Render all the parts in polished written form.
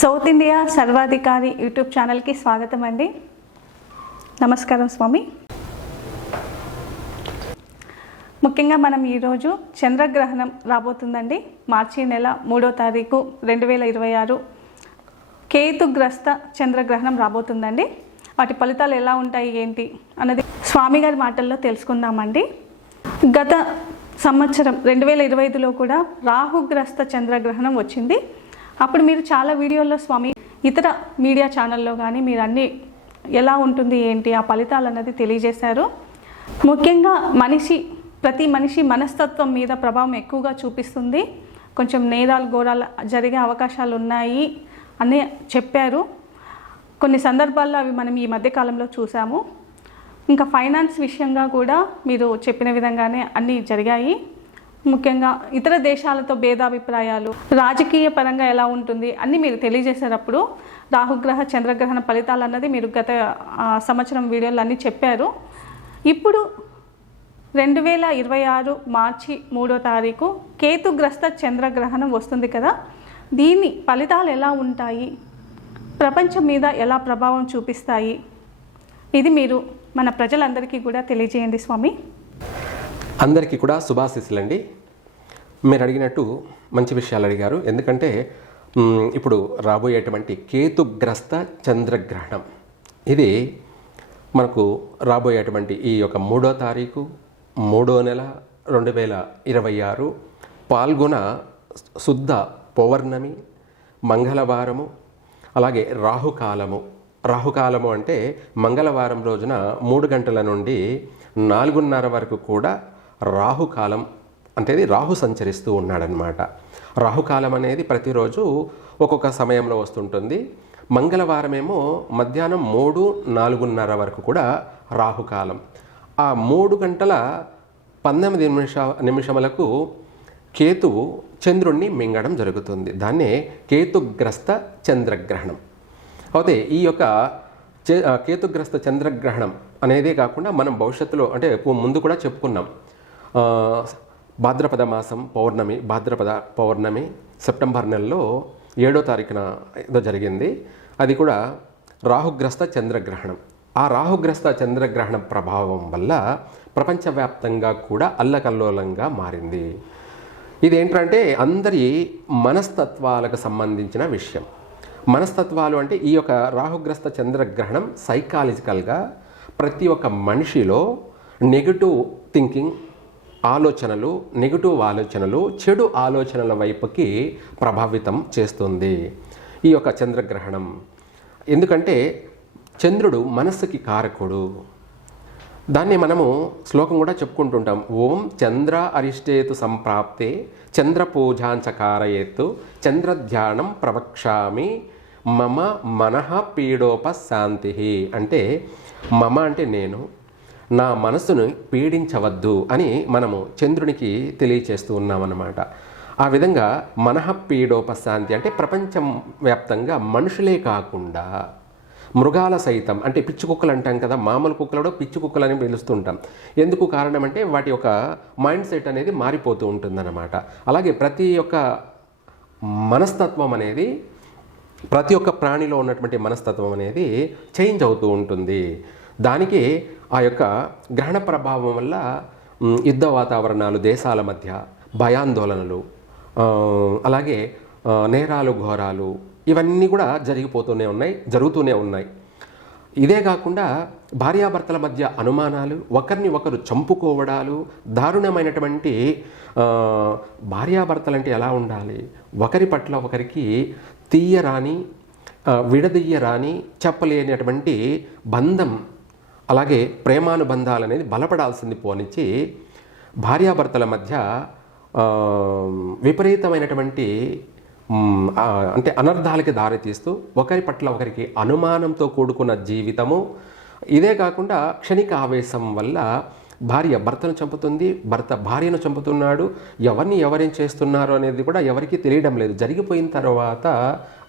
South India సర్వాధికారి YouTube ఛానల్కి స్వాగతం అండి. నమస్కారం స్వామి. ముఖ్యంగా మనం ఈరోజు చంద్రగ్రహణం రాబోతుందండి. మార్చి నెల 3వ తారీఖు 2026 కేతుగ్రస్త చంద్రగ్రహణం రాబోతుందండి. వాటి ఫలితాలు ఎలా ఉంటాయి ఏంటి అన్నది స్వామి గారి మాటల్లో తెలుసుకుందామండి. గత సంవత్సరం 2025లో కూడా రాహుగ్రస్త చంద్రగ్రహణం వచ్చింది. అప్పుడు మీరు చాలా వీడియోల్లో స్వామి ఇతర మీడియా ఛానల్లో కానీ మీరు అన్నీ ఎలా ఉంటుంది ఏంటి ఆ ఫలితాలు అన్నది తెలియజేశారు. ముఖ్యంగా ప్రతి మనిషి మనస్తత్వం మీద ప్రభావం ఎక్కువగా చూపిస్తుంది. కొంచెం నేరాలు ఘోరాలు జరిగే అవకాశాలు ఉన్నాయి అని చెప్పారు. కొన్ని సందర్భాల్లో అవి మనం ఈ మధ్యకాలంలో చూసాము. ఇంకా ఫైనాన్స్ విషయంగా కూడా మీరు చెప్పిన విధంగానే అన్నీ జరిగాయి. ముఖ్యంగా ఇతర దేశాలతో భేదాభిప్రాయాలు, రాజకీయ పరంగా ఎలా ఉంటుంది అన్నీ మీరు తెలియజేసేటప్పుడు రాహుగ్రహ చంద్రగ్రహణ ఫలితాలు అన్నది మీరు గత సంవత్సరం వీడియోలు అన్నీ చెప్పారు. ఇప్పుడు 2026 మార్చి 3వ తారీఖు కేతుగ్రస్త చంద్రగ్రహణం వస్తుంది కదా, దీని ఫలితాలు ఎలా ఉంటాయి, ప్రపంచం మీద ఎలా ప్రభావం చూపిస్తాయి, ఇది మీరు మన ప్రజలందరికీ కూడా తెలియజేయండి స్వామి. అందరికీ కూడా శుభాశీస్సులండి. మీరు అడిగినట్టు మంచి విషయాలు అడిగారు. ఎందుకంటే ఇప్పుడు రాబోయేటువంటి కేతుగ్రస్త చంద్రగ్రహణం ఇది మనకు రాబోయేటువంటి ఈ యొక్క 3వ తారీఖు 3వ నెల 2026 పాల్గొన శుద్ధ పౌర్ణమి మంగళవారము, అలాగే రాహుకాలము అంటే మంగళవారం రోజున 3 గంటల నుండి 4:30 వరకు కూడా రాహుకాలం అంటే రాహు సంచరిస్తూ ఉన్నాడనమాట. రాహుకాలం అనేది ప్రతిరోజు ఒక్కొక్క సమయంలో వస్తుంటుంది. మంగళవారమేమో మధ్యాహ్నం 3-4:30 వరకు కూడా రాహుకాలం. ఆ 3 గంటల 19 నిమిషములకు కేతువు చంద్రుణ్ణి మింగడం జరుగుతుంది. దాన్నే కేతుగ్రస్త చంద్రగ్రహణం. అయితే ఈ యొక్క కేతుగ్రస్త చంద్రగ్రహణం అనేదే కాకుండా మనం భవిష్యత్తులో అంటే ముందు కూడా చెప్పుకున్నాం. భాద్రపద మాసం భాద్రపద పౌర్ణమి సెప్టెంబర్ నెలలో 7వ తారీఖున ఏదో జరిగింది. అది కూడా రాహుగ్రస్త చంద్రగ్రహణం. ఆ రాహుగ్రస్త చంద్రగ్రహణం ప్రభావం వల్ల ప్రపంచవ్యాప్తంగా కూడా అల్లకల్లోలంగా మారింది. ఇదేంటంటే అందరి మనస్తత్వాలకు సంబంధించిన విషయం. మనస్తత్వాలు అంటే ఈ యొక్క రాహుగ్రస్త చంద్రగ్రహణం సైకాలజికల్గా ప్రతి ఒక్క మనిషిలో నెగటివ్ థింకింగ్ నెగటివ్ ఆలోచనలు చెడు ఆలోచనల వైపుకి ప్రభావితం చేస్తుంది ఈ యొక్క చంద్రగ్రహణం. ఎందుకంటే చంద్రుడు మనస్సుకి కారకుడు. దాన్ని మనము శ్లోకం కూడా చెప్పుకుంటుంటాం. ఓం చంద్ర అరిష్టేతు సంప్రాప్తే చంద్ర పూజాంచకారయేత్తు చంద్రధ్యానం ప్రవక్ష్యామి మమ మనః పీడోపశాంతి. అంటే మమ అంటే నేను, నా మనసును పీడించవద్దు అని మనము చంద్రునికి తెలియచేస్తూ ఉన్నామన్నమాట. ఆ విధంగా మనః పీడోపశాంతి అంటే ప్రపంచం వ్యాప్తంగా మనుషులే కాకుండా మృగాల సైతం, అంటే పిచ్చి కుక్కలు అంటాం కదా, మామూలు కుక్కలలో పిచ్చి కుక్కలు అని పిలుస్తుంటాం. ఎందుకు కారణం అంటే వాటి యొక్క మైండ్ సెట్ అనేది మారిపోతూ ఉంటుందన్నమాట. అలాగే ప్రతి ఒక్క మనస్తత్వం అనేది, ప్రతి ఒక్క ప్రాణిలో ఉన్నటువంటి మనస్తత్వం అనేది చేంజ్ అవుతూ ఉంటుంది. దానికి ఆ యొక్క గ్రహణ ప్రభావం వల్ల యుద్ధ వాతావరణాలు, దేశాల మధ్య భయాందోళనలు, అలాగే నేరాలు ఘోరాలు ఇవన్నీ కూడా జరుగుతూనే ఉన్నాయి. ఇదే కాకుండా భార్యాభర్తల మధ్య అనుమానాలు, ఒకరిని ఒకరు చంపుకోవడాలు, దారుణమైనటువంటి భార్యాభర్తలు అంటే ఎలా ఉండాలి, ఒకరి పట్ల ఒకరికి విడదీయరాని చెప్పలేనటువంటి బంధం, అలాగే ప్రేమానుబంధాలు అనేది బలపడాల్సింది పోనిచ్చి భార్యాభర్తల మధ్య విపరీతమైనటువంటి అంటే అనర్థాలకి దారితీస్తూ ఒకరి పట్ల ఒకరికి అనుమానంతో కూడుకున్న జీవితము. ఇదే కాకుండా క్షణిక ఆవేశం వల్ల భార్య భర్తను చంపుతుంది, భర్త భార్యను చంపుతున్నాడు. ఎవరేం చేస్తున్నారు అనేది కూడా ఎవరికీ తెలియడం లేదు. జరిగిపోయిన తర్వాత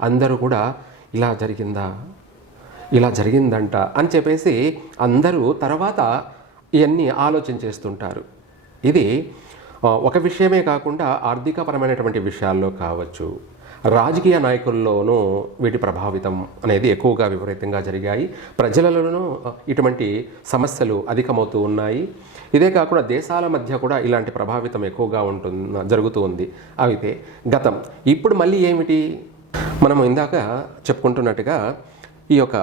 అందరూ కూడా ఇలా జరిగిందంట అని చెప్పేసి అందరూ తర్వాత ఇవన్నీ ఆలోచన చేస్తుంటారు. ఇది ఒక విషయమే కాకుండా ఆర్థికపరమైనటువంటి విషయాల్లో కావచ్చు, రాజకీయ నాయకుల్లోనూ వీటి ప్రభావితం అనేది ఎక్కువగా విపరీతంగా జరిగాయి. ప్రజలలోనూ ఇటువంటి సమస్యలు అధికమవుతూ ఉన్నాయి. ఇదే కాకుండా దేశాల మధ్య కూడా ఇలాంటి ప్రభావితం ఎక్కువగా జరుగుతూ ఉంది. అయితే గతం ఇప్పుడు మళ్ళీ ఏమిటి, మనం ఇందాక చెప్పుకుంటున్నట్టుగా ఈ యొక్క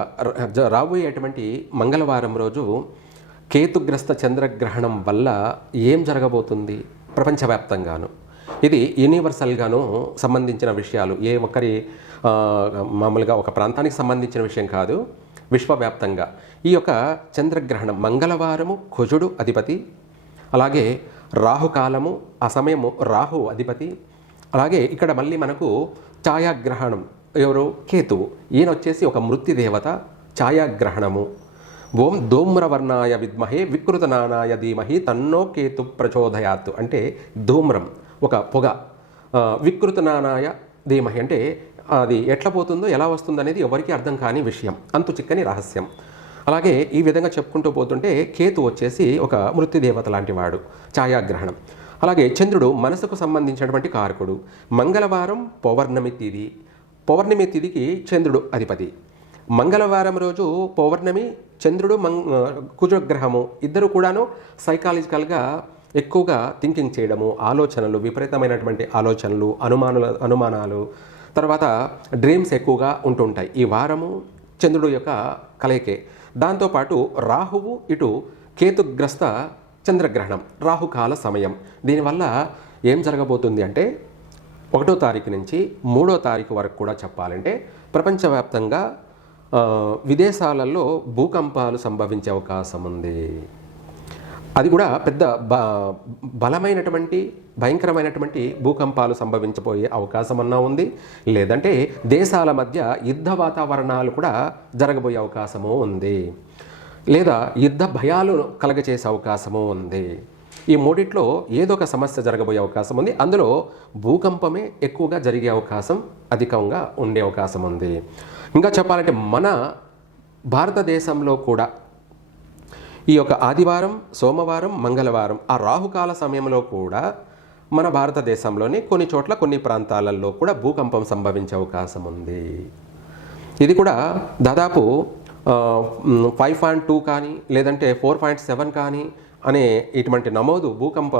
రాబోయేటువంటి మంగళవారం రోజు కేతుగ్రస్త చంద్రగ్రహణం వల్ల ఏం జరగబోతుంది ప్రపంచవ్యాప్తంగాను. ఇది యూనివర్సల్గాను సంబంధించిన విషయాలు, ఏ ఒక్కరి మామూలుగా ఒక ప్రాంతానికి సంబంధించిన విషయం కాదు, విశ్వవ్యాప్తంగా. ఈ యొక్క చంద్రగ్రహణం మంగళవారము కుజుడు అధిపతి, అలాగే రాహుకాలము ఆ సమయము రాహు అధిపతి, అలాగే ఇక్కడ మళ్ళీ మనకు ఛాయాగ్రహణం ఎవరు కేతువు, ఈయన వచ్చేసి ఒక మృత్యుదేవత. ఛాయాగ్రహణము ఓం ధూమ్రవర్ణాయ విద్మహే వికృతనానాయ ధీమహి తన్నో కేతు ప్రచోదయాత్ అంటే ధూమ్రం ఒక పొగ, వికృతనానాయ ధీమహి అంటే అది ఎట్లా పోతుందో ఎలా వస్తుందో అనేది ఎవరికి అర్థం కాని విషయం, అంతు చిక్కని రహస్యం. అలాగే ఈ విధంగా చెప్పుకుంటూ పోతుంటే కేతు వచ్చేసి ఒక మృత్యుదేవత లాంటి వాడు, ఛాయాగ్రహణం. అలాగే చంద్రుడు మనసుకు సంబంధించినటువంటి కారకుడు. మంగళవారం పౌర్ణమి తిథి, పౌర్ణమి తిథికి చంద్రుడు అధిపతి. మంగళవారం రోజు పౌర్ణమి, చంద్రుడు కుజగ్రహము ఇద్దరు కూడాను సైకాలజికల్గా ఎక్కువగా థింకింగ్ చేయడము, ఆలోచనలు, విపరీతమైనటువంటి ఆలోచనలు, అనుమానాలు, తర్వాత డ్రీమ్స్ ఎక్కువగా ఉంటుంటాయి. ఈ వారము చంద్రుడు యొక్క కలయికే. దాంతోపాటు రాహువు ఇటు కేతుగ్రస్త చంద్రగ్రహణం, రాహుకాల సమయం. దీనివల్ల ఏం జరగబోతుంది అంటే 1వ తారీఖు నుంచి 3వ తారీఖు వరకు కూడా చెప్పాలంటే ప్రపంచవ్యాప్తంగా విదేశాలలో భూకంపాలు సంభవించే అవకాశం ఉంది. అది కూడా పెద్ద బలమైనటువంటి భయంకరమైనటువంటి భూకంపాలు సంభవించబోయే అవకాశం అన్నా ఉంది. లేదంటే దేశాల మధ్య యుద్ధ వాతావరణాలు కూడా జరగబోయే అవకాశము ఉంది. లేదా యుద్ధ భయాలు కలగచేసే అవకాశము ఉంది. ఈ మూడిట్లో ఏదో ఒక సమస్య జరగబోయే అవకాశం ఉంది. అందులో భూకంపమే ఎక్కువగా జరిగే అవకాశం అధికంగా ఉండే అవకాశం ఉంది. ఇంకా చెప్పాలంటే మన భారతదేశంలో కూడా ఈ యొక్క ఆదివారం, సోమవారం, మంగళవారం ఆ రాహుకాల సమయంలో కూడా మన భారతదేశంలోని కొన్ని చోట్ల కొన్ని ప్రాంతాలలో కూడా భూకంపం సంభవించే అవకాశం ఉంది. ఇది కూడా దాదాపు 5.2 కానీ లేదంటే 4.7 కానీ అనే ఇటువంటి భూకంప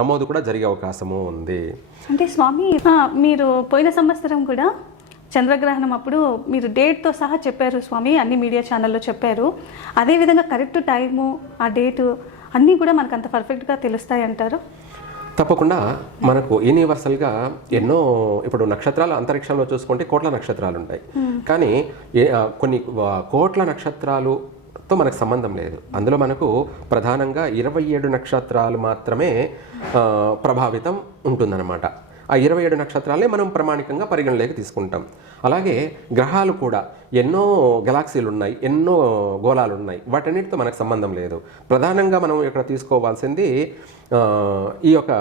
నమోదు కూడా జరిగే అవకాశము ఉంది. అంటే స్వామి, మీరు పోయిన సంవత్సరం కూడా చంద్రగ్రహణం అప్పుడు మీరు డేట్తో సహా చెప్పారు స్వామి, అన్ని మీడియా ఛానల్లో చెప్పారు. అదేవిధంగా కరెక్ట్ టైము, ఆ డేటు అన్నీ కూడా మనకు అంత పర్ఫెక్ట్గా తెలుస్తాయి అంటారు? తప్పకుండా. మనకు యూనివర్సల్గా ఎన్నో ఇప్పుడు నక్షత్రాలు అంతరిక్షంలో చూసుకుంటే కోట్ల నక్షత్రాలు ఉంటాయి. కానీ కొన్ని కోట్ల నక్షత్రాలుతో మనకు సంబంధం లేదు. అందులో మనకు ప్రధానంగా 27 నక్షత్రాలు మాత్రమే ప్రభావితం ఉంటుందన్నమాట. ఆ 27 నక్షత్రాలే మనం ప్రామాణికంగా పరిగణలోకి తీసుకుంటాం. అలాగే గ్రహాలు కూడా ఎన్నో గెలాక్సీలు ఉన్నాయి, ఎన్నో గోళాలు ఉన్నాయి, వాటన్నిటితో మనకు సంబంధం లేదు. ప్రధానంగా మనం ఇక్కడ తీసుకోవాల్సింది ఈ యొక్క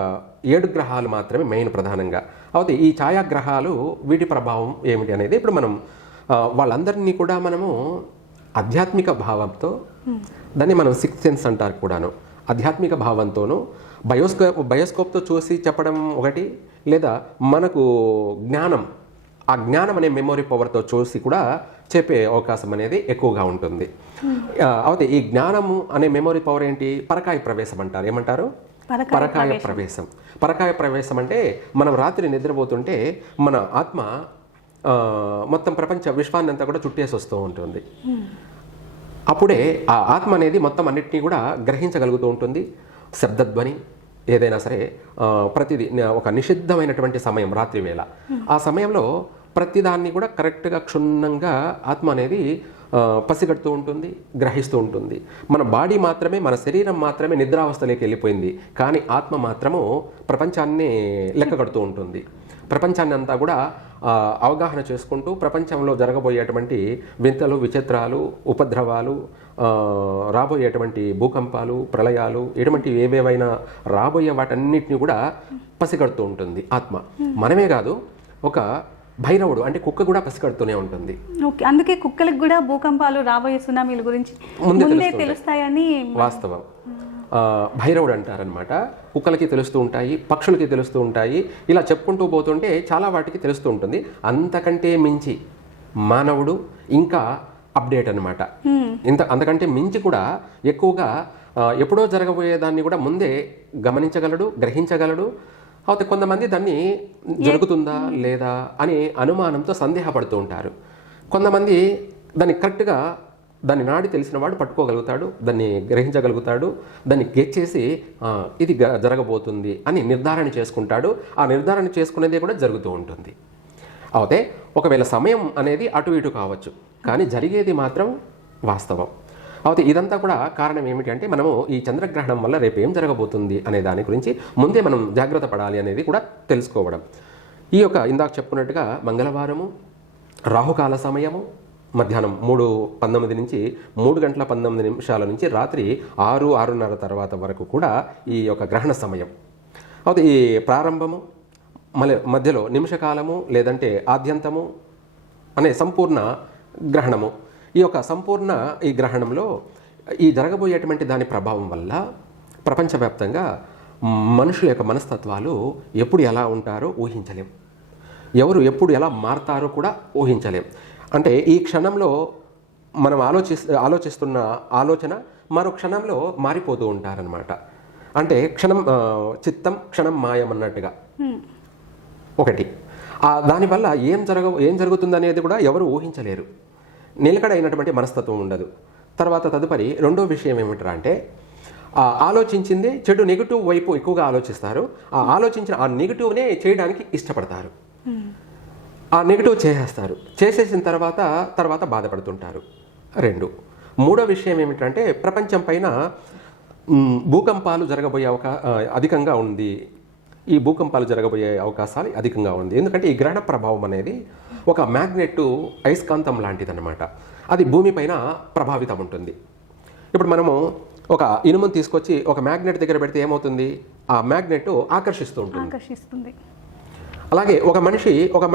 7 గ్రహాలు మాత్రమే మెయిన్ ప్రధానంగా. అయితే ఈ ఛాయాగ్రహాలు వీటి ప్రభావం ఏమిటి అనేది ఇప్పుడు మనం వాళ్ళందరినీ కూడా మనము ఆధ్యాత్మిక భావంతో, దాన్ని మనం సిక్స్త్ సెన్స్ అంటారు కూడాను, ఆధ్యాత్మిక భావంతోనూ బయోస్కోప్తో చూసి చెప్పడం ఒకటి, లేదా మనకు జ్ఞానం, ఆ జ్ఞానం అనే మెమొరీ పవర్తో చూసి కూడా చెప్పే అవకాశం అనేది ఎక్కువగా ఉంటుంది. అయితే ఈ జ్ఞానము అనే మెమొరీ పవర్ ఏంటి? పరకాయ ప్రవేశం అంటారు. ఏమంటారు? పరకాయ ప్రవేశం. పరకాయ ప్రవేశం అంటే మనం రాత్రి నిద్రపోతుంటే మన ఆత్మ మొత్తం ప్రపంచ విశ్వాన్ని అంతా కూడా చుట్టేసి వస్తూ ఉంటుంది. అప్పుడే ఆ ఆత్మ అనేది మొత్తం అన్నిటినీ కూడా గ్రహించగలుగుతూ ఉంటుంది. శబ్దధ్వని ఏదైనా సరే ప్రతిదీ ఒక నిషిద్ధమైనటువంటి సమయం రాత్రి వేళ, ఆ సమయంలో ప్రతిదాన్ని కూడా కరెక్ట్గా క్షుణ్ణంగా ఆత్మ అనేది పసిగడుతూ ఉంటుంది, గ్రహిస్తూ ఉంటుంది. మన బాడీ మాత్రమే, మన శరీరం మాత్రమే నిద్రావస్థలోకి వెళ్ళిపోయింది, కానీ ఆత్మ మాత్రము ప్రపంచాన్ని లెక్కగడుతూ ఉంటుంది. ప్రపంచాన్ని అంతా కూడా అవగాహన చేసుకుంటూ ప్రపంచంలో జరగబోయేటువంటి వింతలు, విచిత్రాలు, ఉపద్రవాలు, రాబోయేటువంటి భూకంపాలు, ప్రళయాలు, ఎటువంటి ఏవేవైనా రాబోయే వాటన్నిటిని కూడా పసిగడుతూ ఉంటుంది ఆత్మ. మనమే కాదు, ఒక భైరవుడు అంటే కుక్క కూడా పసిగడుతూనే ఉంటుంది. ఓకే, అందుకే కుక్కలకు కూడా భూకంపాలు, రాబోయే సునామీల గురించి ముందే తెలుస్తాయని వాస్తవం. భైరవుడు అంటారనమాట. కుక్కలకి తెలుస్తూ ఉంటాయి, పక్షులకి తెలుస్తూ ఉంటాయి. ఇలా చెప్పుకుంటూ పోతుంటే చాలా వాటికి తెలుస్తూ ఉంటుంది. అంతకంటే మించి మానవుడు ఇంకా అప్డేట్ అనమాట. అంతకంటే మించి కూడా ఎక్కువగా ఎప్పుడో జరగబోయేదాన్ని కూడా ముందే గమనించగలడు, గ్రహించగలడు. అయితే కొంతమంది దాన్ని జరుగుతుందా లేదా అని అనుమానంతో సందేహపడుతూ ఉంటారు. కొంతమంది దాన్ని కరెక్ట్గా దాన్ని నాడి తెలిసిన వాడు పట్టుకోగలుగుతాడు, దాన్ని గ్రహించగలుగుతాడు, దాన్ని గెస్ చేసి ఇది జరగబోతుంది అని నిర్ధారణ చేసుకుంటాడు. ఆ నిర్ధారణ చేసుకునేదే కూడా జరుగుతూ ఉంటుంది. అయితే ఒకవేళ సమయం అనేది అటు ఇటు కావచ్చు, కానీ జరిగేది మాత్రం వాస్తవం. అయితే ఇదంతా కూడా కారణం ఏమిటంటే మనము ఈ చంద్రగ్రహణం వల్ల రేపు ఏం జరగబోతుంది అనే దాని గురించి ముందే మనం జాగ్రత్త పడాలి అనేది కూడా తెలుసుకోవడం. ఈ యొక్క ఇందాక చెప్పుకున్నట్టుగా మంగళవారము రాహుకాల సమయము మధ్యాహ్నం 3:19 నుంచి 3:19 నుంచి రాత్రి 6:30 తర్వాత వరకు కూడా ఈ యొక్క గ్రహణ సమయం. అయితే ఈ ప్రారంభము మధ్యలో నిమిషకాలము లేదంటే ఆద్యంతము అనే సంపూర్ణ గ్రహణము. ఈ యొక్క సంపూర్ణ ఈ గ్రహణంలో ఈ జరగబోయేటువంటి దాని ప్రభావం వల్ల ప్రపంచవ్యాప్తంగా మనుషుల యొక్క మనస్తత్వాలు ఎప్పుడు ఎలా ఉంటారో ఊహించలేం. ఎవరు ఎప్పుడు ఎలా మారతారో కూడా ఊహించలేం. అంటే ఈ క్షణంలో మనం ఆలోచిస్తున్న ఆలోచన మరో క్షణంలో మారిపోతూ ఉంటారనమాట. అంటే చిత్తం క్షణం మాయం అన్నట్టుగా ఒకటి. దానివల్ల ఏం జరుగుతుంది అనేది కూడా ఎవరు ఊహించలేరు. నిలకడైనటువంటి మనస్తత్వం ఉండదు. తదుపరి రెండో విషయం ఏమిటంటే అంటే ఆలోచించింది చెడు నెగిటివ్ వైపు ఎక్కువగా ఆలోచిస్తారు. ఆలోచించిన ఆ నెగిటివ్నే చేయడానికి ఇష్టపడతారు. ఆ నెగిటివ్ చేసేసిన తర్వాత బాధపడుతుంటారు. మూడో విషయం ఏమిటంటే ప్రపంచం పైన భూకంపాలు జరగబోయే అధికంగా ఉంది. ఈ భూకంపాలు జరగబోయే అవకాశాలు అధికంగా ఉంది. ఎందుకంటే ఈ గ్రహణ ప్రభావం అనేది ఒక మ్యాగ్నెట్ అయస్కాంతం లాంటిదన్నమాట. అది భూమిపైన ప్రభావితం ఉంటుంది. ఇప్పుడు మనము ఒక ఇనుమును తీసుకొచ్చి ఒక మ్యాగ్నెట్ దగ్గర పెడితే ఏమవుతుంది? ఆ మ్యాగ్నెట్ ఆకర్షిస్తూ ఉంటుంది. అలాగే ఒక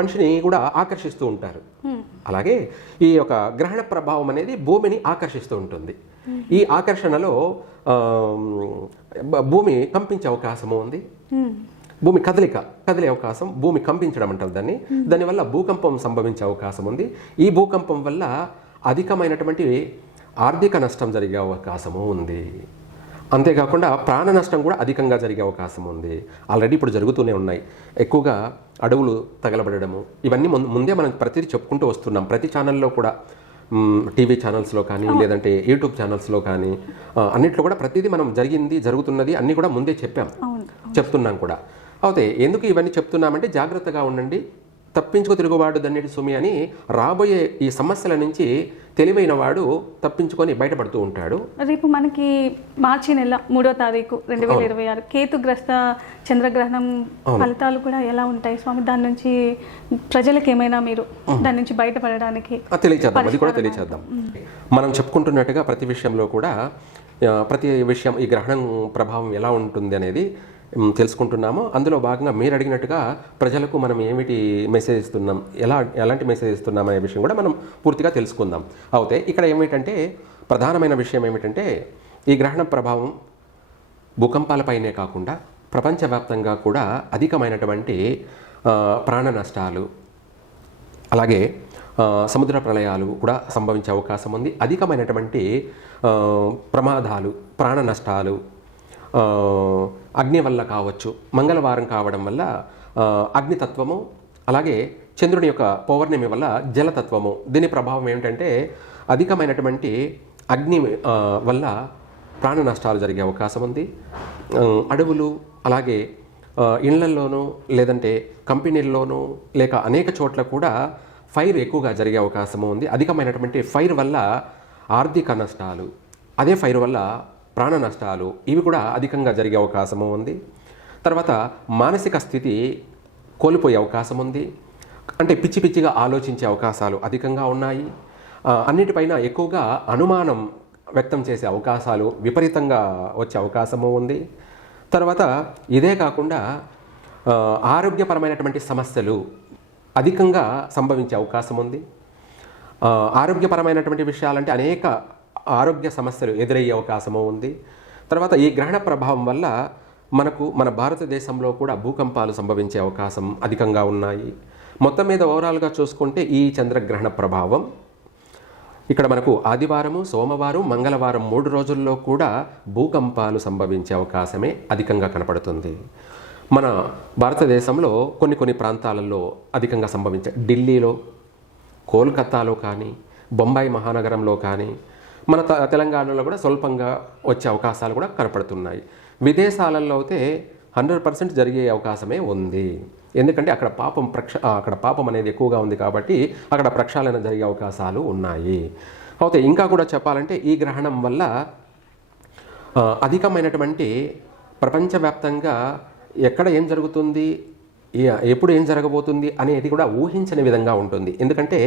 మనిషిని కూడా ఆకర్షిస్తూ ఉంటారు. అలాగే ఈ యొక్క గ్రహణ ప్రభావం అనేది భూమిని ఆకర్షిస్తూ ఉంటుంది. ఈ ఆకర్షణలో భూమి కంపించే అవకాశము ఉంది. భూమి కదిలే అవకాశం, భూమి కంపించడం అంటారు దాన్ని. దానివల్ల భూకంపం సంభవించే అవకాశం ఉంది. ఈ భూకంపం వల్ల అధికమైనటువంటి ఆర్థిక నష్టం జరిగే అవకాశము ఉంది. అంతేకాకుండా ప్రాణ నష్టం కూడా అధికంగా జరిగే అవకాశం ఉంది. ఆల్రెడీ ఇప్పుడు జరుగుతూనే ఉన్నాయి. ఎక్కువగా అడవులు తగలబడము, ఇవన్నీ ముందే మనం ప్రతిదీ చెప్పుకుంటూ వస్తున్నాం. ప్రతి ఛానల్లో కూడా, టీవీ ఛానల్స్లో కానీ లేదంటే యూట్యూబ్ ఛానల్స్లో కానీ అన్నింటిలో కూడా ప్రతిదీ మనం జరుగుతున్నది అన్నీ కూడా ముందే చెప్తున్నాం కూడా. అయితే ఎందుకు ఇవన్నీ చెప్తున్నామంటే జాగ్రత్తగా ఉండండి, తప్పించుకు తిరుగుబాటు దన్నిటి సుమి అని రాబోయే ఈ సమస్యల నుంచి తెలివైన వాడు తప్పించుకొని బయటపడుతూ ఉంటాడు. రేపు మనకి మార్చి నెల 3వ తారీఖు 2026 కేతుగ్రస్త చంద్రగ్రహణం ఫలితాలు కూడా ఎలా ఉంటాయి స్వామి? దాని నుంచి ప్రజలకు ఏమైనా మీరు దాని నుంచి బయటపడడానికి తెలియచేద్దాం. మనం చెప్పుకుంటున్నట్టుగా ప్రతి విషయంలో కూడా ప్రతి విషయం ఈ గ్రహణం ప్రభావం ఎలా ఉంటుంది అనేది తెలుసుకుంటున్నాము. అందులో భాగంగా మీరు అడిగినట్టుగా ప్రజలకు మనం ఏమిటి మెసేజ్ ఇస్తున్నాం, ఎలాంటి మెసేజ్ ఇస్తున్నాం అనే విషయం కూడా మనం పూర్తిగా తెలుసుకుందాం. అయితే ఇక్కడ ఏమిటంటే ప్రధానమైన విషయం ఏమిటంటే ఈ గ్రహణ ప్రభావం భూకంపాలపైనే కాకుండా ప్రపంచవ్యాప్తంగా కూడా అధికమైనటువంటి ప్రాణ నష్టాలు, అలాగే సముద్ర ప్రళయాలు కూడా సంభవించే అవకాశం ఉంది. అధికమైనటువంటి ప్రమాదాలు, ప్రాణ నష్టాలు అగ్ని వల్ల కావచ్చు. మంగళవారం కావడం వల్ల అగ్నితత్వము, అలాగే చంద్రుని యొక్క పౌర్ణమి వల్ల జలతత్వము. దీని ప్రభావం ఏమిటంటే అధికమైనటువంటి అగ్ని వల్ల ప్రాణ నష్టాలు జరిగే అవకాశం ఉంది. అడవులు, అలాగే ఇళ్లల్లోనూ లేదంటే కంపెనీల్లోనూ లేక అనేక చోట్ల కూడా ఫైర్ ఎక్కువగా జరిగే అవకాశము ఉంది. అధికమైనటువంటి ఫైర్ వల్ల ఆర్థిక నష్టాలు, అదే ఫైర్ వల్ల ప్రాణ నష్టాలు, ఇవి కూడా అధికంగా జరిగే అవకాశము ఉంది. తర్వాత మానసిక స్థితి కోల్పోయే అవకాశం ఉంది. అంటే పిచ్చిగా ఆలోచించే అవకాశాలు అధికంగా ఉన్నాయి. అన్నిటిపైన ఎక్కువగా అనుమానం వ్యక్తం చేసే అవకాశాలు విపరీతంగా వచ్చే అవకాశము ఉంది. తర్వాత ఇదే కాకుండా ఆరోగ్యపరమైనటువంటి సమస్యలు అధికంగా సంభవించే అవకాశం ఉంది. ఆరోగ్యపరమైనటువంటి విషయాలంటే అనేక ఆరోగ్య సమస్యలు ఎదురయ్యే అవకాశము ఉంది. తర్వాత ఈ గ్రహణ ప్రభావం వల్ల మన భారతదేశంలో కూడా భూకంపాలు సంభవించే అవకాశం అధికంగా ఉన్నాయి. మొత్తం మీద ఓవరాల్గా చూసుకుంటే ఈ చంద్రగ్రహణ ప్రభావం ఇక్కడ మనకు ఆదివారము, సోమవారం, మంగళవారం 3 రోజుల్లో కూడా భూకంపాలు సంభవించే అవకాశమే అధికంగా కనపడుతుంది. మన భారతదేశంలో కొన్ని ప్రాంతాలలో అధికంగా సంభవించే ఢిల్లీలో, కోల్కతాలో కానీ, బొంబాయి మహానగరంలో కానీ, మన తెలంగాణలో కూడా స్వల్పంగా వచ్చే అవకాశాలు కూడా కనపడుతున్నాయి. విదేశాలలో అయితే 100% జరిగే అవకాశమే ఉంది. ఎందుకంటే అక్కడ పాపం అనేది ఎక్కువగా ఉంది కాబట్టి అక్కడ ప్రక్షాళన జరిగే అవకాశాలు ఉన్నాయి. అయితే ఇంకా కూడా చెప్పాలంటే ఈ గ్రహణం వల్ల అధికమైనటువంటి ప్రపంచవ్యాప్తంగా ఎక్కడ ఏం జరుగుతుంది, ఎప్పుడు ఏం జరగబోతుంది అనేది కూడా ఊహించని విధంగా ఉంటుంది. ఎందుకంటే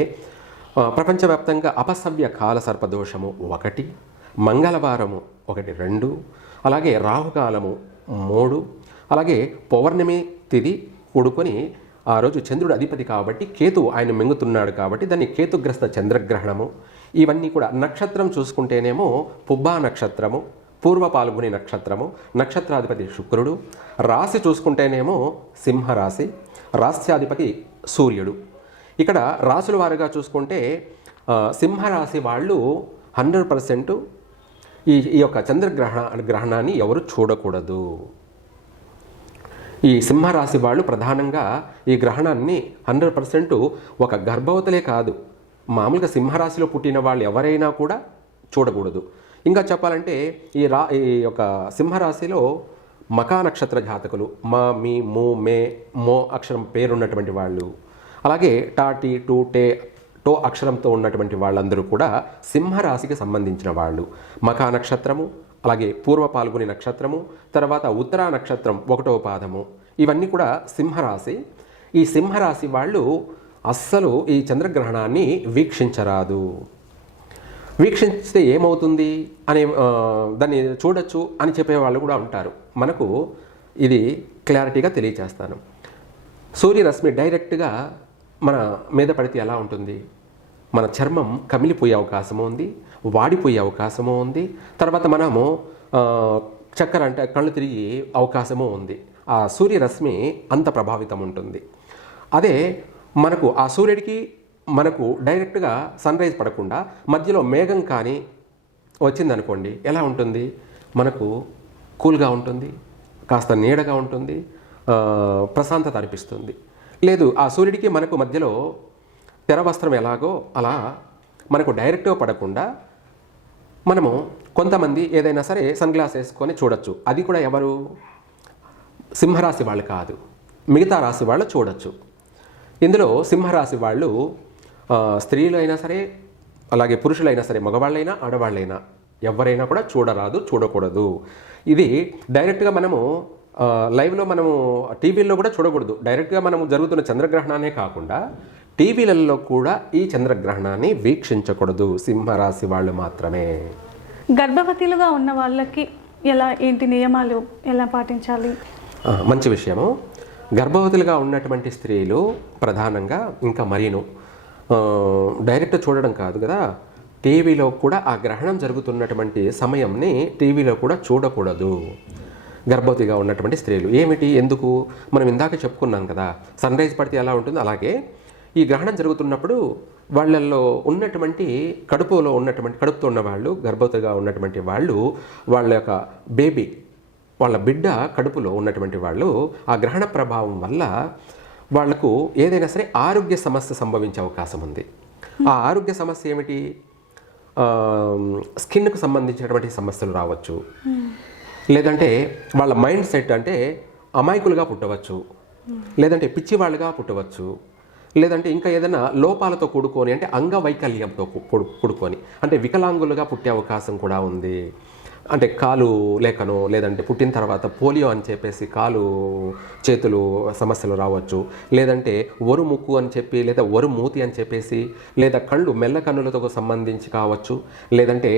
ప్రపంచవ్యాప్తంగా అపసవ్య కాల సర్పదోషము 1, మంగళవారము 1, 2, అలాగే రాహుకాలము 3, అలాగే పౌర్ణమి తిథి కూడుకొని ఆ రోజు చంద్రుడు అధిపతి కాబట్టి కేతు ఆయన మింగుతున్నాడు కాబట్టి దాన్ని కేతుగ్రస్త చంద్రగ్రహణము. ఇవన్నీ కూడా నక్షత్రం చూసుకుంటేనేమో పుబ్బా నక్షత్రము, పూర్వ పాల్గొని నక్షత్రము, నక్షత్రాధిపతి శుక్రుడు. రాశి చూసుకుంటేనేమో సింహరాశి, రాశ్యాధిపతి సూర్యుడు. ఇక్కడ రాసుల వారుగా చూసుకుంటే సింహరాశి వాళ్ళు 100% ఈ యొక్క గ్రహణాన్ని ఎవరు చూడకూడదు. ఈ సింహరాశి వాళ్ళు ప్రధానంగా ఈ గ్రహణాన్ని 100% ఒక గర్భవతులే కాదు, మామూలుగా సింహరాశిలో పుట్టిన వాళ్ళు ఎవరైనా కూడా చూడకూడదు. ఇంకా చెప్పాలంటే ఈ యొక్క సింహరాశిలో మకా నక్షత్ర జాతకులు, మా, మీ, ము, మే, మో అక్షరం పేరున్నటువంటి వాళ్ళు, అలాగే టా, టీ, టూ, టే, టో అక్షరంతో ఉన్నటువంటి వాళ్ళందరూ కూడా సింహరాశికి సంబంధించిన వాళ్ళు. మకా నక్షత్రము, అలాగే పూర్వ పాల్గొని నక్షత్రము, తర్వాత ఉత్తరా నక్షత్రం 1వ పాదము, ఇవన్నీ కూడా సింహరాశి. ఈ సింహరాశి వాళ్ళు అస్సలు ఈ చంద్రగ్రహణాన్ని వీక్షించరాదు. వీక్షిస్తే ఏమవుతుంది అనే దాన్ని చూడొచ్చు అని చెప్పే వాళ్ళు కూడా ఉంటారు. మనకు ఇది క్లారిటీగా తెలియచేస్తాను. సూర్యరశ్మి డైరెక్ట్గా మన మీద పడితే ఎలా ఉంటుంది, మన చర్మం కమిలిపోయే అవకాశము ఉంది, వాడిపోయే అవకాశము ఉంది. తర్వాత మనము చక్కర అంటే కళ్ళు తిరిగి అవకాశము ఉంది. ఆ సూర్యరశ్మి అంత ప్రభావితం ఉంటుంది. అదే మనకు ఆ సూర్యుడికి మనకు డైరెక్ట్గా సన్ రైజ్ పడకుండా మధ్యలో మేఘం కానీ వచ్చిందనుకోండి, ఎలా ఉంటుంది, మనకు కూల్గా ఉంటుంది, కాస్త నీడగా ఉంటుంది, ప్రశాంతత అనిపిస్తుంది. లేదు ఆ సూర్యుడికి మనకు మధ్యలో తెర వస్త్రం ఎలాగో అలా మనకు డైరెక్ట్గా పడకుండా మనము కొంతమంది ఏదైనా సరే సన్ గ్లాస్ వేసుకొని చూడొచ్చు. అది కూడా ఎవరు, సింహరాశి వాళ్ళు కాదు, మిగతా రాశి వాళ్ళు చూడొచ్చు. ఇందులో సింహరాశి వాళ్ళు స్త్రీలు అయినా సరే, అలాగే పురుషులైనా సరే, మగవాళ్ళైనా ఆడవాళ్ళైనా ఎవరైనా కూడా చూడరాదు, చూడకూడదు. ఇది డైరెక్ట్గా మనము లైవ్లో మనము టీవీల్లో కూడా చూడకూడదు. డైరెక్ట్గా మనము జరుగుతున్న చంద్రగ్రహణానే కాకుండా టీవీలలో కూడా ఈ చంద్రగ్రహణాన్ని వీక్షించకూడదు, సింహరాశి వాళ్ళు మాత్రమే. గర్భవతులుగా ఉన్న వాళ్ళకి ఏంటి నియమాలు ఎలా పాటించాలి? మంచి విషయము. గర్భవతులుగా ఉన్నటువంటి స్త్రీలు ప్రధానంగా ఇంకా మరీను డైరెక్ట్ చూడడం కాదు కదా, టీవీలో కూడా ఆ గ్రహణం జరుగుతున్నటువంటి సమయంని టీవీలో కూడా చూడకూడదు గర్భవతిగా ఉన్నటువంటి స్త్రీలు. ఏమిటి, ఎందుకు, మనం ఇందాక చెప్పుకున్నాం కదా, సన్ రైజ్ పడితే ఎలా ఉంటుంది, అలాగే ఈ గ్రహణం జరుగుతున్నప్పుడు వాళ్ళల్లో ఉన్నటువంటి కడుపుతో ఉన్న వాళ్ళు, గర్భవతిగా ఉన్నటువంటి వాళ్ళు, వాళ్ళ యొక్క బేబీ, వాళ్ళ బిడ్డ కడుపులో ఉన్నటువంటి వాళ్ళు ఆ గ్రహణ ప్రభావం వల్ల వాళ్లకు ఏదైనా సరే ఆరోగ్య సమస్య సంభవించే అవకాశం ఉంది. ఆ ఆరోగ్య సమస్య ఏమిటి, స్కిన్కు సంబంధించినటువంటి సమస్యలు రావచ్చు, లేదంటే వాళ్ళ మైండ్ సెట్ అంటే అమాయకులుగా పుట్టవచ్చు, లేదంటే పిచ్చివాళ్ళుగా పుట్టవచ్చు, లేదంటే ఇంకా ఏదైనా లోపాలతో కూడుకొని అంటే అంగవైకల్యంతో కూడుకొని అంటే వికలాంగులుగా పుట్టే అవకాశం కూడా ఉంది. అంటే కాలు లేకనో, లేదంటే పుట్టిన తర్వాత పోలియో అని చెప్పేసి కాలు చేతులు సమస్యలు రావచ్చు, లేదంటే ఒరు ముక్కు అని చెప్పి, లేదా ఒరు మూతి అని చెప్పేసి, లేదా కళ్ళు మెల్ల కన్నులతో సంబంధించి కావచ్చు, లేదంటే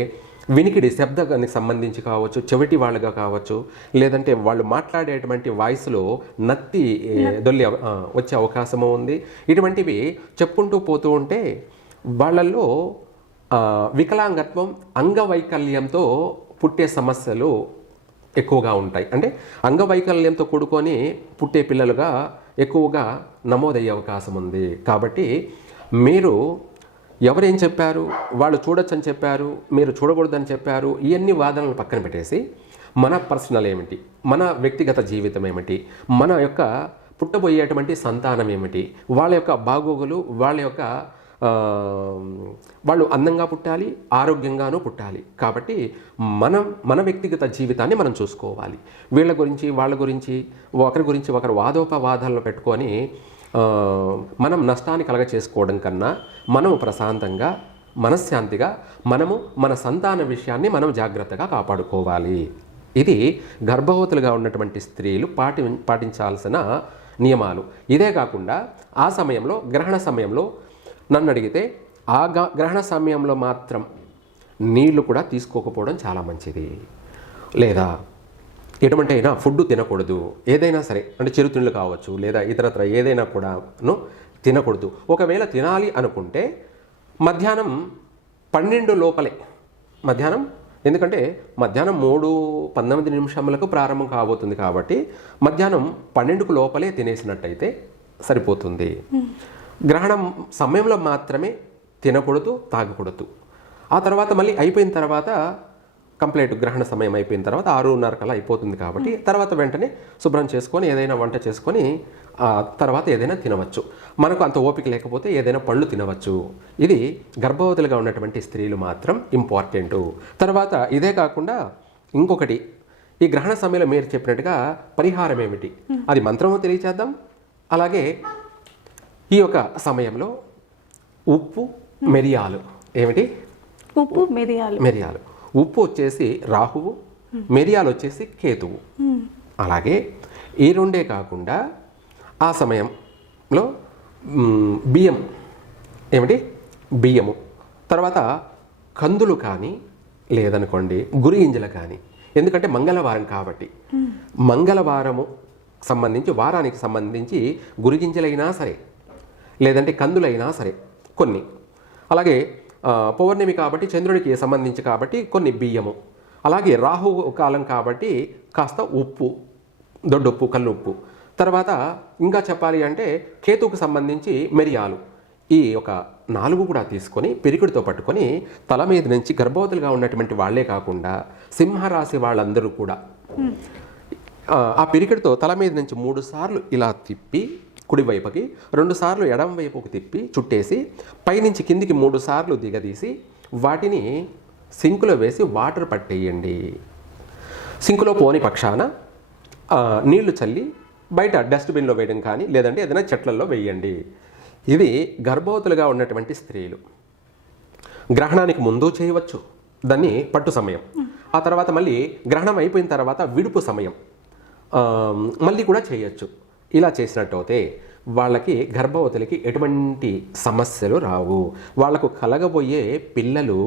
వినికిడి శబ్దానికి సంబంధించి కావచ్చు, చెవిటి వాళ్ళుగా కావచ్చు, లేదంటే వాళ్ళు మాట్లాడేటువంటి వాయిస్లో నత్తి దొల్లి వచ్చే అవకాశము ఉంది. ఇటువంటివి చెప్పుకుంటూ పోతూ ఉంటే వాళ్ళల్లో వికలాంగత్వం, అంగవైకల్యంతో పుట్టే సమస్యలు ఎక్కువగా ఉంటాయి. అంటే అంగవైకల్యంతో కూడుకొని పుట్టే పిల్లలుగా ఎక్కువగా నమోదయ్యే అవకాశం ఉంది. కాబట్టి మీరు ఎవరేం చెప్పారు, వాళ్ళు చూడొచ్చని చెప్పారు, మీరు చూడకూడదని చెప్పారు, ఇవన్నీ వాదనలు పక్కన పెట్టేసి మన పర్సనల్ ఏమిటి, మన వ్యక్తిగత జీవితం ఏమిటి, మన యొక్క పుట్టబోయేటువంటి సంతానం ఏమిటి, వాళ్ళ యొక్క బాగోగులు, వాళ్ళ యొక్క వాళ్ళు అందంగా పుట్టాలి, ఆరోగ్యంగానూ పుట్టాలి. కాబట్టి మన వ్యక్తిగత జీవితాన్ని మనం చూసుకోవాలి. వీళ్ళ గురించి వాళ్ళ గురించి ఒకరి గురించి ఒకరు వాదోపవాదాలను పెట్టుకొని మనం నష్టాన్ని కలగ చేసుకోవడం కన్నా మనం ప్రశాంతంగా మనశ్శాంతిగా మనము మన సంతాన విషయాన్ని మనం జాగ్రత్తగా కాపాడుకోవాలి. ఇది గర్భవతులుగా ఉన్నటువంటి స్త్రీలు పాటించాల్సిన నియమాలు. ఇదే కాకుండా ఆ సమయంలో గ్రహణ సమయంలో నన్ను అడిగితే ఆ గ్రహణ సమయంలో మాత్రం నీళ్లు కూడా తీసుకోకపోవడం చాలా మంచిది. లేదా ఎటువంటి అయినా ఫుడ్ తినకూడదు, ఏదైనా సరే, అంటే చిరుతిండ్లు కావచ్చు లేదా ఇతరత్ర ఏదైనా కూడాను తినకూడదు. ఒకవేళ తినాలి అనుకుంటే మధ్యాహ్నం 12 లోపలే, ఎందుకంటే మధ్యాహ్నం 3:19 ప్రారంభం కాబోతుంది కాబట్టి మధ్యాహ్నం 12కు లోపలే తినేసినట్టయితే సరిపోతుంది. గ్రహణం సమయంలో మాత్రమే తినకూడదు, తాగకూడదు. ఆ తర్వాత మళ్ళీ అయిపోయిన తర్వాత కంప్లీట్ గ్రహణ సమయం అయిపోయిన తర్వాత 6:30 కల్లా అయిపోతుంది కాబట్టి తర్వాత వెంటనే శుభ్రం చేసుకొని ఏదైనా వంట చేసుకొని తర్వాత ఏదైనా తినవచ్చు. మనకు అంత ఓపిక లేకపోతే ఏదైనా పళ్ళు తినవచ్చు. ఇది గర్భవతులుగా ఉన్నటువంటి స్త్రీలు మాత్రం ఇంపార్టెంటు. తర్వాత ఇదే కాకుండా ఇంకొకటి, ఈ గ్రహణ సమయంలో మీరు చెప్పినట్టుగా పరిహారం ఏమిటి, అది మంత్రము తెలియచేద్దాం. అలాగే ఈ యొక్క సమయంలో ఉప్పు, మిరియాలు, ఏమిటి ఉప్పు మిరియాలు, ఉప్పు వచ్చేసి రాహువు, మిరియాలు వచ్చేసి కేతువు. అలాగే ఈ రెండే కాకుండా ఆ సమయంలో బియ్యము, తర్వాత కందులు కానీ లేదనుకోండి గురి గింజలు కానీ, ఎందుకంటే మంగళవారం కాబట్టి మంగళవారము వారానికి సంబంధించి గురి గింజలైనా సరే లేదంటే కందులైనా సరే కొన్ని, అలాగే పౌర్ణమి కాబట్టి చంద్రుడికి సంబంధించి కాబట్టి కొన్ని బియ్యము, అలాగే రాహు కాలం కాబట్టి కాస్త ఉప్పు, దొడ్డుప్పు, కల్లుప్పు, తర్వాత ఇంకా చెప్పాలి అంటే కేతువుకు సంబంధించి మిరియాలు, ఈ ఒక 4 కూడా తీసుకొని పిరికిడితో పట్టుకొని తల మీద నుంచి గర్భవతులుగా ఉన్నటువంటి వాళ్లే కాకుండా సింహరాశి వాళ్ళందరూ కూడా ఆ పిరికిడితో తల మీద నుంచి 3 సార్లు ఇలా తిప్పి కుడివైపుకి, 2 సార్లు ఎడమ వైపుకి తిప్పి చుట్టేసి పైనుంచి కిందికి 3 సార్లు దిగదీసి వాటిని సింకులో వేసి వాటర్ పట్టేయండి. సింకులో పోని పక్షాన నీళ్లు చల్లి బయట డస్ట్బిన్లో వేయడం కానీ లేదంటే ఏదైనా చెట్లలో వేయండి. ఇది గర్భవతులుగా ఉన్నటువంటి స్త్రీలు గ్రహణానికి ముందు చేయవచ్చు, దాన్ని పట్టు సమయం. ఆ తర్వాత మళ్ళీ గ్రహణం అయిపోయిన తర్వాత విడుపు సమయం మళ్ళీ కూడా చేయొచ్చు. ఇలా చేసినట్టయితే వాళ్ళకి గర్భవతులకి ఎటువంటి సమస్యలు రావు. వాళ్లకు కలగబోయే పిల్లలు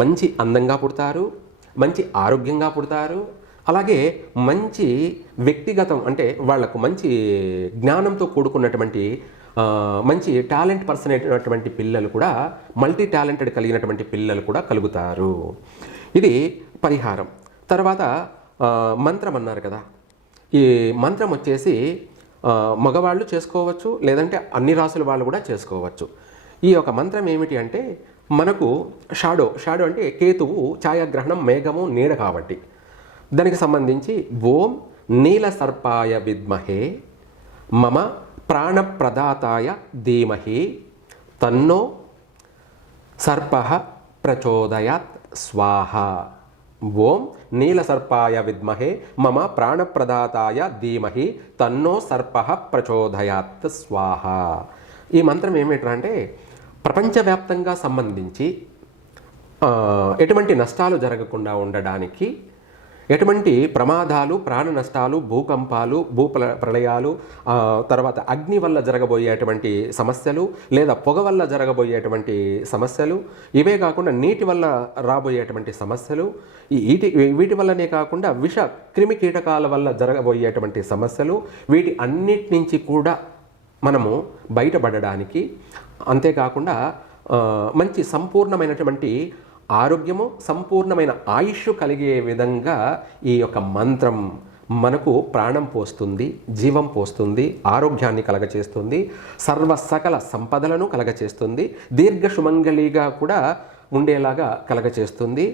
మంచి అందంగా పుడతారు, మంచి ఆరోగ్యంగా పుడతారు, అలాగే మంచి వ్యక్తిగతం అంటే వాళ్లకు మంచి జ్ఞానంతో కూడుకున్నటువంటి మంచి టాలెంట్ పర్సన్ అయినటువంటి పిల్లలు కూడా, మల్టీ టాలెంటెడ్ కలిగినటువంటి పిల్లలు కూడా కలుగుతారు. ఇది పరిహారం. తర్వాత మంత్రం అన్నారు కదా, ఈ మంత్రం వచ్చేసి మగవాళ్ళు చేసుకోవచ్చు లేదంటే అన్ని రాసుల వాళ్ళు కూడా చేసుకోవచ్చు. ఈ యొక్క మంత్రం ఏమిటి అంటే మనకు షాడో అంటే కేతువు ఛాయాగ్రహణం, మేఘము, నీడ కాబట్టి దానికి సంబంధించి ఓం నీల సర్పాయ విద్మహే మమ ప్రాణప్రదాతాయ ధీమహి తన్నో సర్పః ప్రచోదయాత్ స్వాహ. ఓం నీల సర్పాయ విద్మహే మమ ప్రాణప్రదాతాయ ధీమహి తన్నో సర్పః ప్రచోదయాత్ స్వాహ. ఈ మంత్రం ఏమిటంటే ప్రపంచవ్యాప్తంగా సంబంధించి ఎటువంటి నష్టాలు జరగకుండా ఉండడానికి, ఎటువంటి ప్రమాదాలు, ప్రాణ నష్టాలు, భూకంపాలు, ప్రళయాలు, తర్వాత అగ్ని వల్ల జరగబోయేటువంటి సమస్యలు లేదా పొగ వల్ల జరగబోయేటువంటి సమస్యలు, ఇవే కాకుండా నీటి వల్ల రాబోయేటువంటి సమస్యలు, వీటి వల్లనే కాకుండా విష క్రిమి కీటకాల వల్ల జరగబోయేటువంటి సమస్యలు, వీటి అన్నిటి నుంచి కూడా మనము బయటపడడానికి, అంతేకాకుండా మంచి సంపూర్ణమైనటువంటి ఆరోగ్యము, సంపూర్ణమైన ఆయుష్ కలిగే విధంగా ఈ యొక్క మంత్రం మనకు ప్రాణం పోస్తుంది, జీవం పోస్తుంది, ఆరోగ్యాన్ని కలగచేస్తుంది, సకల సంపదలను కలగచేస్తుంది, దీర్ఘ సుమంగళిగా కూడా ఉండేలాగా కలగచేస్తుంది.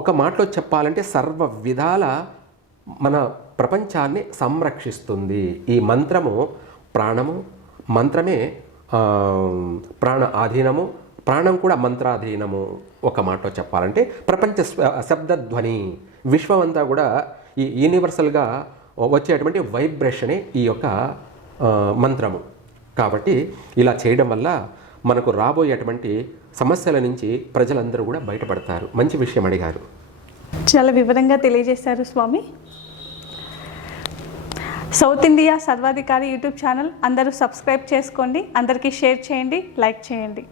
ఒక మాటలో చెప్పాలంటే సర్వ విధాల మన ప్రపంచాన్ని సంరక్షిస్తుంది. ఈ మంత్రము ప్రాణము, మంత్రమే ప్రాణ ఆధీనము, ప్రాణం కూడా మంత్రాధీనము. ఒక మాటలో చెప్పాలంటే ప్రపంచ శబ్దధ్వని, విశ్వమంతా కూడా ఈ యూనివర్సల్గా వచ్చేటువంటి వైబ్రేషనే ఈ యొక్క మంత్రము. కాబట్టి ఇలా చేయడం వల్ల మనకు రాబోయేటువంటి సమస్యల నుంచి ప్రజలందరూ కూడా బయటపడతారు. మంచి విషయం అడిగారు. చాలా వివరంగా తెలియజేశారు స్వామి. సౌత్ ఇండియా సర్వాధికారి యూట్యూబ్ ఛానల్ అందరూ సబ్స్క్రైబ్ చేసుకోండి, అందరికీ షేర్ చేయండి, లైక్ చేయండి.